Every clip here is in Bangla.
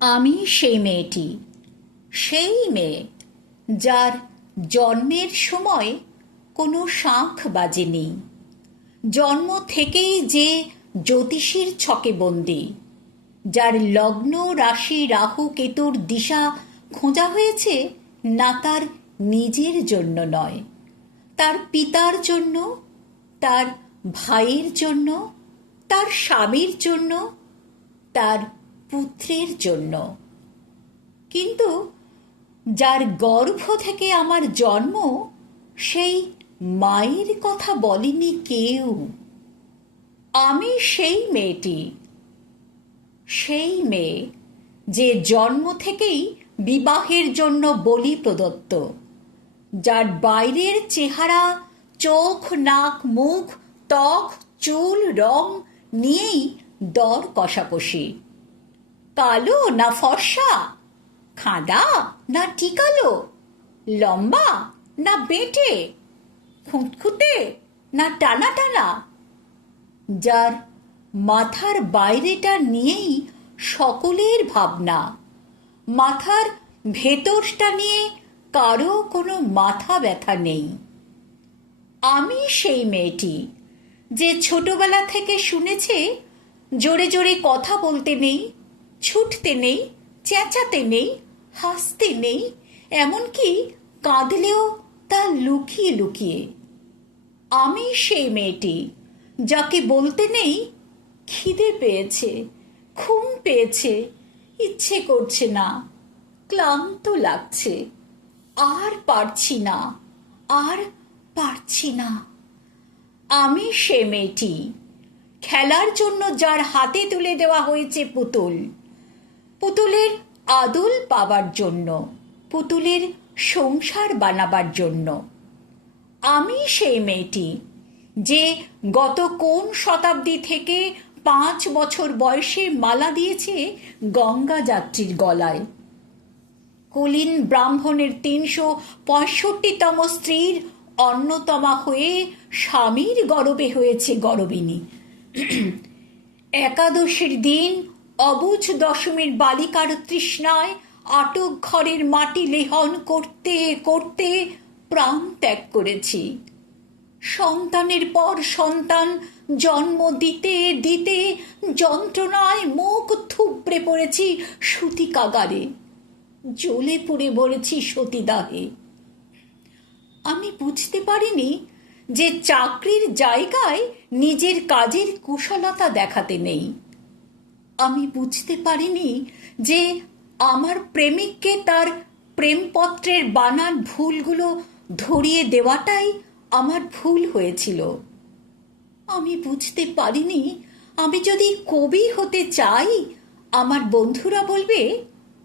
আমি সেই মেয়েটি, সেই মেয়ে যার জন্মের সময় কোনো শাঁখ বাজেনি, জন্ম থেকেই যে জ্যোতিষীর ছকে বন্দী, যার লগ্ন রাশি রাহু কেতুর দিশা খোঁজা হয়েছে না তার নিজের জন্য নয়, তার পিতার জন্য, তার ভাইয়ের জন্য, তার স্বামীর জন্য, তার পুত্রের জন্য। কিন্তু যার গর্ভ থেকে আমার জন্ম, সেই মায়ের কথা বলেনি কেউ। আমি সেই মেয়েটি, সেই মেয়ে যে জন্ম থেকেই বিবাহের জন্য বলি প্রদত্ত, যার বাইরের চেহারা, চোখ নাক মুখ ত্বক চুল রং নিয়েই দর কষাকষি। কালো না ফর্সা, খাঁদা না টিকালো, লম্বা না বেঁটে, খুঁতখুঁতে না টানা টানা, যার মাথার বাইরেটা নিয়েই সকলের ভাবনা, মাথার ভেতরটা নিয়ে কারো কোনো মাথা ব্যথা নেই। আমি সেই মেয়েটি যে ছোটবেলা থেকে শুনেছে জোরে জোরে কথা বলতে নেই, ছুটতে নেই, চেঁচাতে নেই, হাসতে নেই, এমনকি কাঁদলেও তা লুকিয়ে লুকিয়ে। আমি সেই মেয়েটি যাকে বলতে নেই খিদে পেয়েছে, ঘুম পেয়েছে, ইচ্ছে করছে না, ক্লান্ত লাগছে, আর পারছি না, আর পারছি না। আমি সে মেয়েটি খেলার জন্য যার হাতে তুলে দেওয়া হয়েছে পুতুল, পুতুলের আদল পাবার জন্য, পুতুলের সংসার বানাবার জন্য। আমি সেই মেয়েটি যে গত কোন শতাব্দী থেকে 5 বছর বয়সে মালা দিয়েছে গঙ্গা যাত্রীর গলায়, কুলীন ব্রাহ্মণের 365তম স্ত্রীর অন্যতমা হয়ে স্বামীর গরবে হয়েছে গরবিনী। একাদশীর দিন অবুঝ দশমীর বালিকার তৃষ্ণায় আটক ঘরের মাটি লেহন করতে করতে প্রাণ ত্যাগ করেছি। সন্তানের পর সন্তান জন্ম দিতে দিতে যন্ত্রণায় মুখ থুবড়ে পড়েছি সতী কাগারে, জ্বলে পুড়ে মরেছি সতীদাহে। আমি বুঝতে পারিনি যে চাকরির জায়গায় নিজের কাজের কুশলতা দেখাতে নেই। আমি বুঝতে পারিনি যে আমার প্রেমিককে তার প্রেমপত্রের বানান ভুলগুলো ধরিয়ে দেওয়াটাই আমার ভুল হয়েছিল। আমি বুঝতে পারিনি আমি যদি কবি হতে চাই, আমার বন্ধুরা বলবে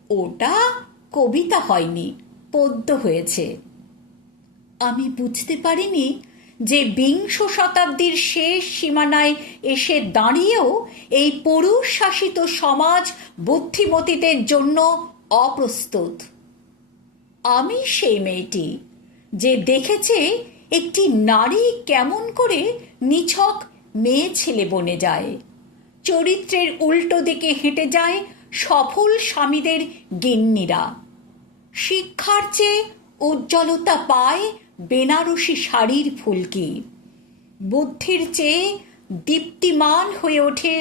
ওটা কবিতা হয়নি, পদ্য হয়েছে। আমি বুঝতে পারিনি যে বিংশ শতাব্দীর শেষ সীমানায় এসে দাঁড়িয়েও এই পুরুষ শাসিত সমাজ বুদ্ধিমতীদের জন্য অপ্রস্তুত। আমি সেই মেয়েটি যে দেখেছে একটি নারী কেমন করে নিছক মেয়ে ছেলে বনে যায়, চরিত্রের উল্টো দিকে হেঁটে যায় সফল স্বামীদের গিন্নিরা, শিক্ষার চেয়ে উজ্জ্বলতা পায় বেনারসি শাড়ির ফুলকি, বুদ্ধির চেয়ে দীপ্তিমান হয়ে ওঠে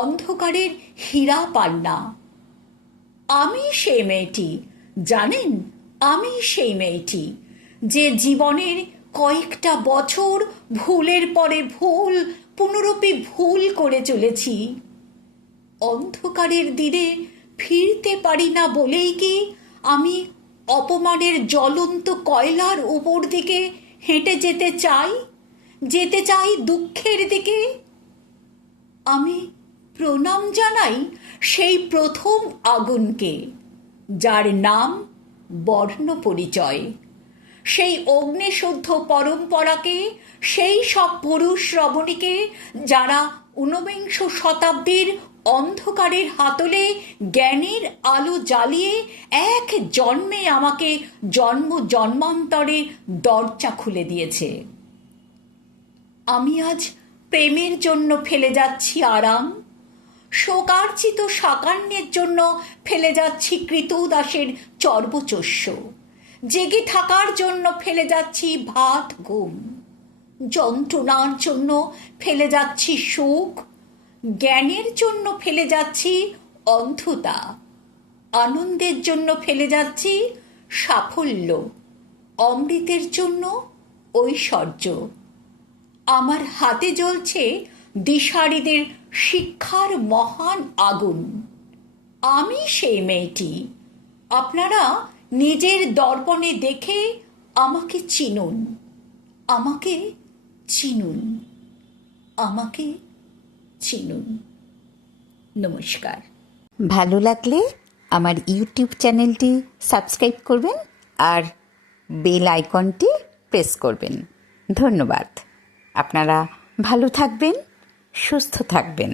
অন্ধকারের হীরা পান্না। আমি সেই মেয়েটি, জানেন, আমি সেই মেয়েটি যে জীবনের কয়েকটা বছর ভুলের পরে ভুল পুনরপি ভুল করে চলেছি। অন্ধকারের দিনে ফিরতে পারি না বলেই কি আমি অপমানের জ্বলন্ত কয়লার উপর দিকে হেঁটে যেতে চাই দুঃখের দিকে। আমি প্রণাম জানাই সেই প্রথম আগুনকে, যার নাম বর্ণ পরিচয়, সেই অগ্নিশুদ্ধ পরম্পরাকে, সেই সব পুরুষ রমণীকে যারা ঊনবিংশ শতাব্দীর অন্ধকারের হাতলে জ্ঞানের আলো জ্বালিয়ে এক জন্মে আমাকে জন্ম জন্মান্তরে দরজা খুলে দিয়েছে। আমি আজ প্রেমের জন্য ফেলে যাচ্ছি আরাম, শোকার্জিত সাকান্যের জন্য ফেলে যাচ্ছি কৃতদাসের চর্বচস্য, জেগে থাকার জন্য ফেলে যাচ্ছি ভাত ঘুম, যন্ত্রণার জন্য ফেলে যাচ্ছি সুখ, জ্ঞানের জন্য ফেলে যাচ্ছি অন্ধতা, আনন্দের জন্য ফেলে যাচ্ছি সাফল্য, অমৃতের জন্য ঐশ্বর্য। আমার হাতে জ্বলছে দিশারীদের শিক্ষার মহান আগুন। আমি সেই মেয়েটি। আপনারা নিজের দর্পণে দেখে আমাকে চিনুন, আমাকে চিনুন, আমাকে চিনুন। নমস্কার। ভালো লাগলে আমার ইউটিউব চ্যানেলটি সাবস্ক্রাইব করবেন আর বেল আইকনটি প্রেস করবেন। ধন্যবাদ। আপনারা ভালো থাকবেন, সুস্থ থাকবেন।